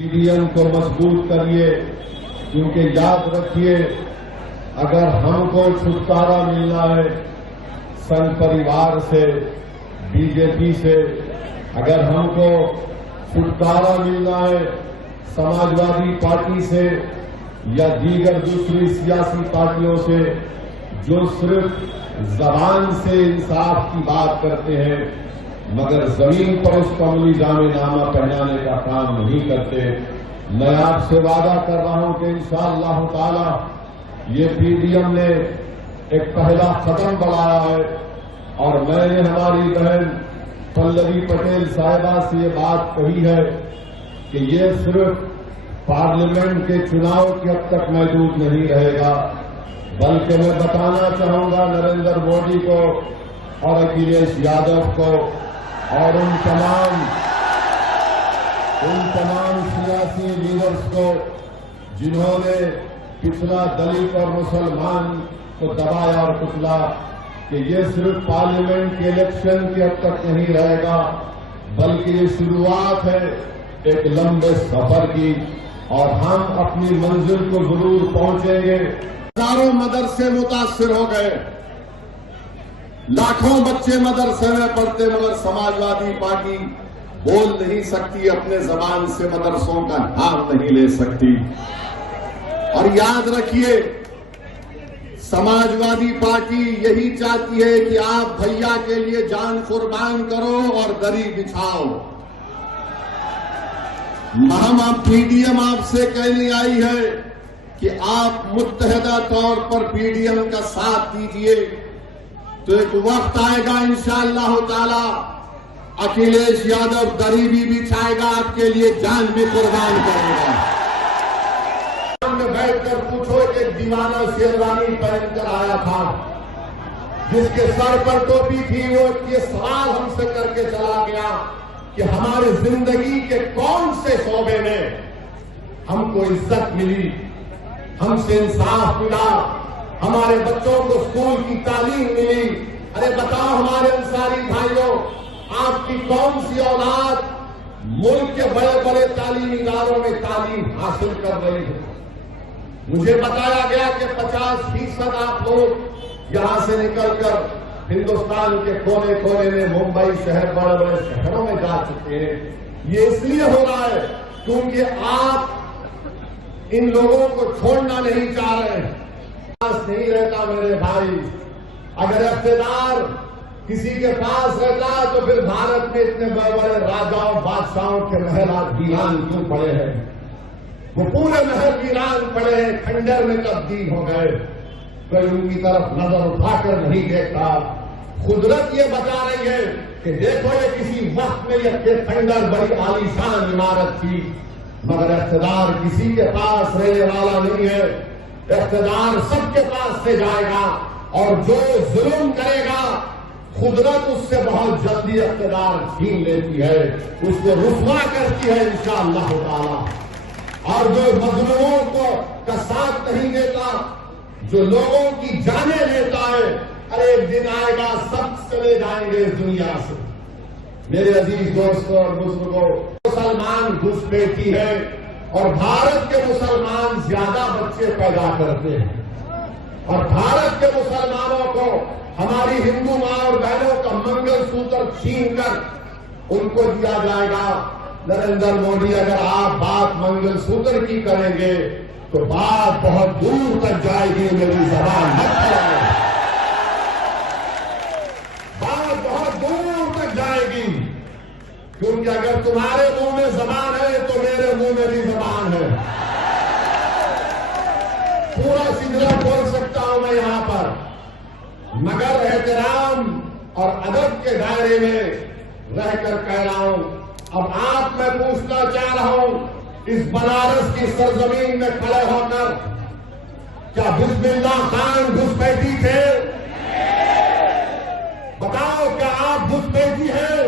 PDM को मजबूत करिए, क्योंकि याद रखिए अगर हमको छुटकारा मिलना है संघ परिवार से, बीजेपी से, अगर हमको छुटकारा मिलना है समाजवादी पार्टी से या दीगर दूसरी सियासी पार्टियों से जो सिर्फ जबान से इंसाफ की बात करते हैं मगर जमीन पर उसको अमली जामेनामा पहनाने का काम नहीं करते, मैं आपसे वादा कर रहा हूं कि इंशाअल्लाह ताला ये पीडीएम ने एक पहला कदम बढ़ाया है और मैंने हमारी बहन पल्लवी पटेल साहिबा से ये बात कही है कि ये सिर्फ पार्लियामेंट के चुनाव के हद तक महदूद नहीं रहेगा, बल्कि मैं बताना चाहूंगा नरेंद्र मोदी को और अखिलेश यादव को और उन तमाम सियासी लीडर्स को जिन्होंने पिछला दलित और मुसलमान को दबाया और कुचला कि ये सिर्फ पार्लियामेंट के इलेक्शन के हद तक नहीं रहेगा, बल्कि ये शुरुआत है एक लंबे सफर की और हम अपनी मंजिल को जरूर पहुंचेंगे। हजारों मदरसे मुतासिर हो गए, लाखों बच्चे मदरसे में पढ़ते मगर समाजवादी पार्टी बोल नहीं सकती, अपने जबान से मदरसों का नाम नहीं ले सकती। और याद रखिए समाजवादी पार्टी यही चाहती है कि आप भैया के लिए जान कुर्बान करो और दरी बिछाओ। हम पीडीएम आपसे कहने आई है कि आप मुत्तहदा तौर पर पीडीएम का साथ दीजिए, तो एक वक्त आएगा इंशाअल्लाह ताला अखिलेश यादव दरी भी बिछाएगा, आपके लिए जान भी कुर्बान करेगा। सामने बैठकर पूछो कि एक दीवाना शेरवानी पहनकर आया था जिसके सर पर टोपी थी, वो ये सवाल हमसे करके चला गया कि हमारी जिंदगी के कौन से शोबे में हमको इज्जत मिली, हमसे इंसाफ मिला, हमारे बच्चों को स्कूल की तालीम मिली। अरे बताओ हमारे अंसारी भाइयों, आपकी कौन सी औलाद मुल्क के बड़े बड़े तालीमी इदारों में तालीम हासिल कर रही है? मुझे बताया गया कि 50% आप लोग यहां से निकलकर हिंदुस्तान के कोने कोने में मुंबई शहर बड़े बड़े शहरों में जा चुके हैं। ये इसलिए हो रहा है क्योंकि आप इन लोगों को छोड़ना नहीं चाह रहे हैं। नहीं रहता मेरे भाई, अगर इख्तियार किसी के पास रहता तो फिर भारत में इतने बड़े बड़े राजाओं बादशाहों के महल वीरान क्यों पड़े हैं? वो पूरे महल वीरान पड़े हैं, खंडर में तब्दील हो गए, कोई उनकी तरफ नजर उठाकर नहीं देखता। कुदरत ये बता रही है कि देखो ये किसी वक्त में ये खंडर बड़ी आलीशान इमारत थी, मगर इख्तियार किसी के पास रहने वाला नहीं है, इख्तियार सबके पास से जाएगा और जो जुल्म करेगा कुदरत उससे बहुत जल्दी इख्तियार छीन लेती है, उसको रुसवा करती है इंशाअल्लाह ताला। और जो मजलूमों को का साथ नहीं देता, जो लोगों की जाने लेता है, अरे एक दिन आएगा सब चले जाएंगे इस दुनिया से। मेरे अजीज दोस्तों और बुजुर्गों, मुसलमान घुसपैठी है और भारत के मुसलमान ज्यादा बच्चे पैदा करते हैं और भारत के मुसलमानों को हमारी हिंदू मां और बहनों का मंगलसूत्र छीनकर उनको दिया जाएगा। नरेंद्र मोदी, अगर आप बात मंगलसूत्र की करेंगे तो बात बहुत दूर तक जाएगी, मेरी जबान मत चलाएं, बात बहुत दूर तक जाएगी, क्योंकि अगर तुम्हारे मुंह में जबान है तो मेरे मुंह में भी जबान है। पूरा सिलसिला बोल सकता हूं मैं यहां पर, मगर एहतराम और अदब के दायरे में रहकर कह रहा हूं। अब आप मैं पूछना चाह रहा हूं, इस बनारस की सरजमीन में खड़े होकर क्या बिस्मिल्लाह खान घुसपैठी थे? बताओ, क्या आप घुसपैठी हैं?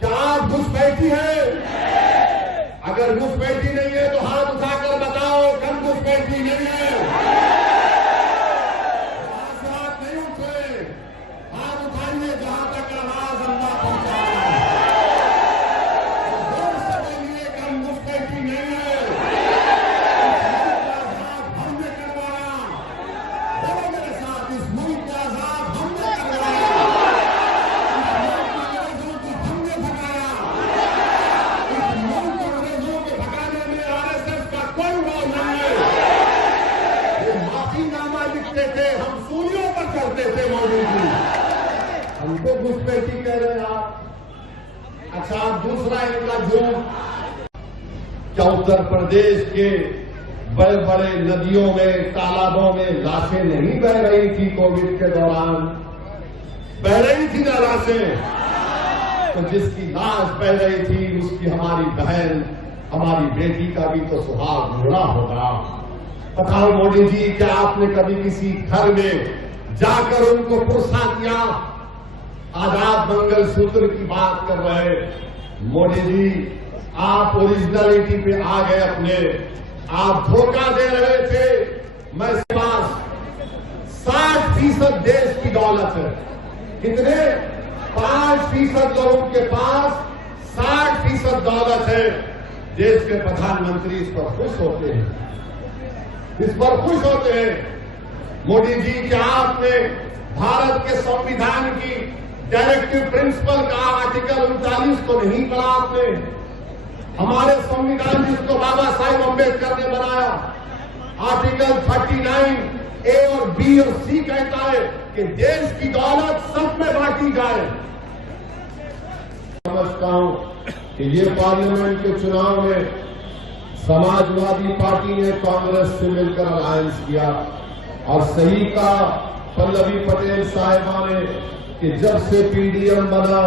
क्या आप घुसपैठी हैं? अगर घुसपैठी नहीं है तो हाथ उठाकर बताओ कम घुसपैठी नहीं है। हाथ नहीं उठे, हाथ उठाइए जहां तक आवाज अल्लाह पहुंचा। जोर से बोलिएगा। इनका झूठ। क्या उत्तर प्रदेश के बड़े बड़े नदियों में, तालाबों में लाशें नहीं बह रही थी कोविड के दौरान? बह रही थी ना लाशें। तो जिसकी लाश बह रही थी उसकी हमारी बहन, हमारी बेटी का भी तो सुहाग जुड़ा होगा। बताओ मोदी जी, क्या आपने कभी किसी घर में जाकर उनको पुरसा दिया? आज आप मंगलसूत्र की बात कर रहे। मोदी जी, आप ओरिजिनलिटी पे आ गए अपने। आप धोखा दे रहे थे। मैं पास 60% देश की दौलत है। कितने? 5% लोगों के पास 60% दौलत है। देश के प्रधानमंत्री इस पर खुश होते हैं, इस पर खुश होते हैं। मोदी जी, क्या आपने भारत के संविधान की डायरेक्टिव प्रिंसिपल का आर्टिकल 39 को नहीं पढ़ा? आपने हमारे संविधान जिसको बाबा साहेब अम्बेडकर ने बनाया, आर्टिकल 39 ए और बी और सी कहता है कि देश की दौलत सब में बांटी जाए। समझता हूं कि ये पार्लियामेंट के चुनाव में समाजवादी पार्टी ने कांग्रेस से मिलकर अलायंस किया और सही का पल्लवी पटेल साहिबा ने कि जब से पीडीएम बना,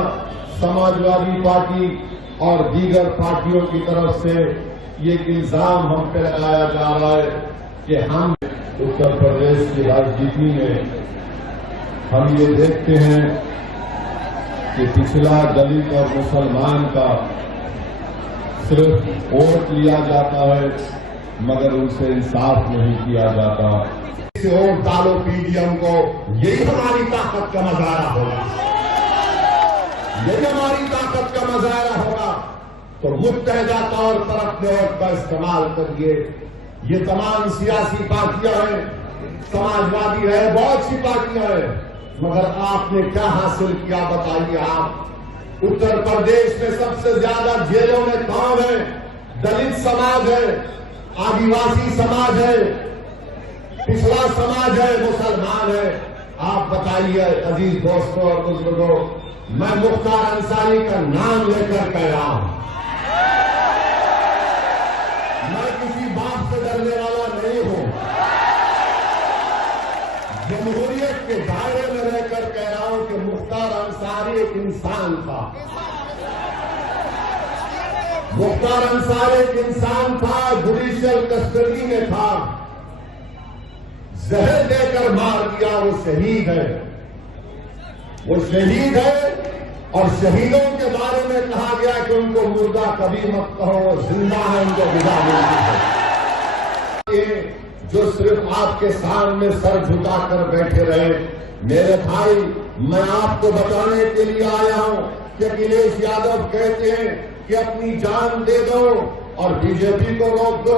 समाजवादी पार्टी और दीगर पार्टियों की तरफ से ये इल्जाम हम पे लगाया जा रहा है कि हम उत्तर प्रदेश की राजनीति में हम ये देखते हैं कि पिछला दलित और मुसलमान का सिर्फ वोट लिया जाता है, मगर उनसे इंसाफ नहीं किया जाता। वोट डालो पीडीएम को, यही हमारी ताकत का मजारा होगा, यही हमारी ताकत का मजारा होगा। तो मुत्तहदा तौर पर अपने वोट का इस्तेमाल करिए। ये तमाम सियासी पार्टियां हैं, समाजवादी है, बहुत सी पार्टियां हैं, मगर आपने क्या हासिल किया बताइए आप? उत्तर प्रदेश में सबसे ज्यादा जेलों में कौन है? दलित समाज है, आदिवासी समाज है, पिछड़ा समाज है, मुसलमान है। आप बताइए अजीज दोस्तों और बुजुर्गों, मैं मुख्तार अंसारी का नाम लेकर कह रहा हूं, मैं किसी बात से डरने वाला नहीं हूं। जमहूरियत के दायरे में रहकर कह रहा हूं कि मुख्तार अंसारी एक इंसान था। मुख्तार अंसारी एक इंसान था, जुडिशियल कस्टडी में था, जहर देकर मार दिया। वो शहीद है, वो शहीद है। और शहीदों के बारे में कहा गया कि उनको मुर्दा कभी मत कहो, वो जिंदा है, उनको विदा मिलती है। जो सिर्फ आपके सामने सर झुकाकर बैठे रहे, मेरे भाई, मैं आपको बताने के लिए आया हूं कि अखिलेश यादव कहते हैं कि अपनी जान दे दो और बीजेपी को रोक दो।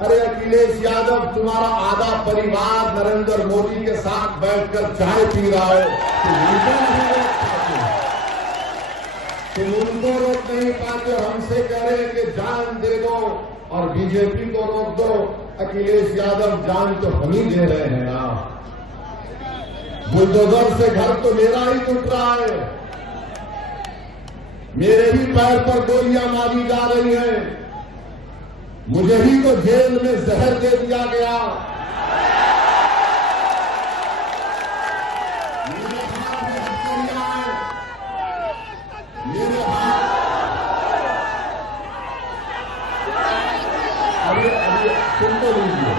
अरे अखिलेश यादव, तुम्हारा आधा परिवार नरेंद्र मोदी के साथ बैठकर चाय पी रहा है, तुम उनको रोक नहीं पाते। हमसे कह रहे हैं कि जान दे दो और बीजेपी को रोक दो। अखिलेश यादव, जान तो हम ही दे रहे हैं ना। बुलडोजर से घर तो मेरा ही टूट रहा है, मेरे ही पैर पर गोलियां मारी जा रही हैं, मुझे ही तो जेल में जहर दे दिया गया। मेरे हाथ में हथकड़ियां हैं, मेरे हाथ, अरे सुन तो लीजिए,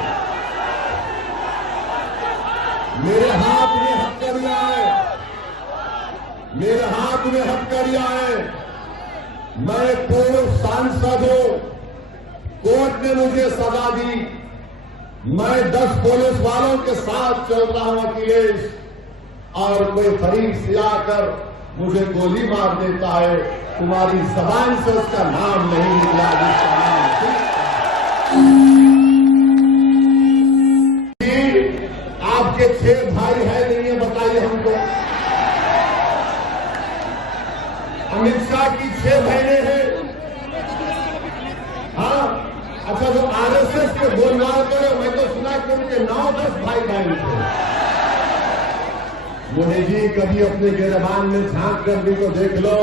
मेरे हाथ में हथकड़ियां हैं, मेरे हाथ में हथकड़ियां हैं। मैं पूर्व सांसद हूं, कोर्ट ने मुझे सजा दी, मैं 10 पुलिस वालों के साथ चल रहा हूं अखिलेश, और कोई फरीक से आकर मुझे गोली मार देता है, तुम्हारी जबान से उसका नाम नहीं निकला, जिसका नाम आपके 6 भाई है नहीं है, बताइए हमको। अमित शाह की 6 बहनें हैं। हाँ, अच्छा, जो आरएसएस के गोलमाल करे, मैं तो सुना कि उनके 9-10 भाई बहन थे। मोदी जी, कभी अपने गिरबान में झांक कर भी तो देख लो।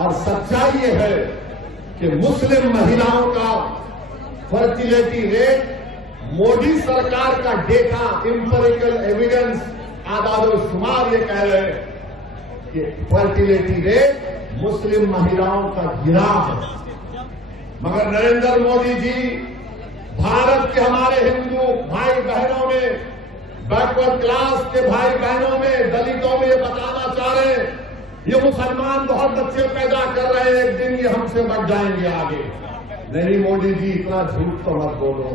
और सच्चाई ये है कि मुस्लिम महिलाओं का फर्टिलिटी रेट मोदी सरकार का डेटा इंपेरिकल एविडेंस आदादोशुमार ये कह रहे हैं कि फर्टिलिटी रेट मुस्लिम महिलाओं का गिरा है। मगर नरेंद्र मोदी जी भारत के हमारे हिंदू भाई बहनों में, बैकवर्ड क्लास के भाई बहनों में, दलितों में ये बताना चाह रहे हैं ये मुसलमान बहुत बच्चे पैदा कर रहे हैं, एक दिन ये हमसे बढ़ जाएंगे आगे। नहीं मोदी जी इतना झूठ तो मत बोलो।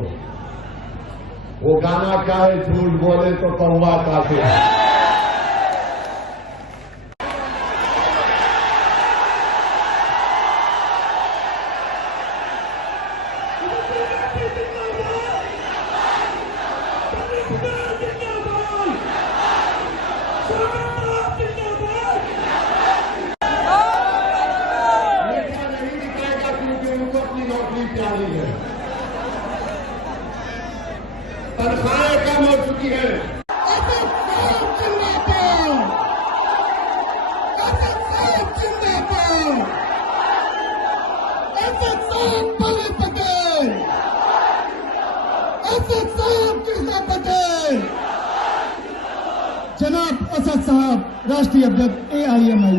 वो गाना क्या है, झूठ बोले तो कौवा काटे। तनख्वाहें कम हो चुकी है। जनाब असद साहब, राष्ट्रीय अध्यक्ष AIMI।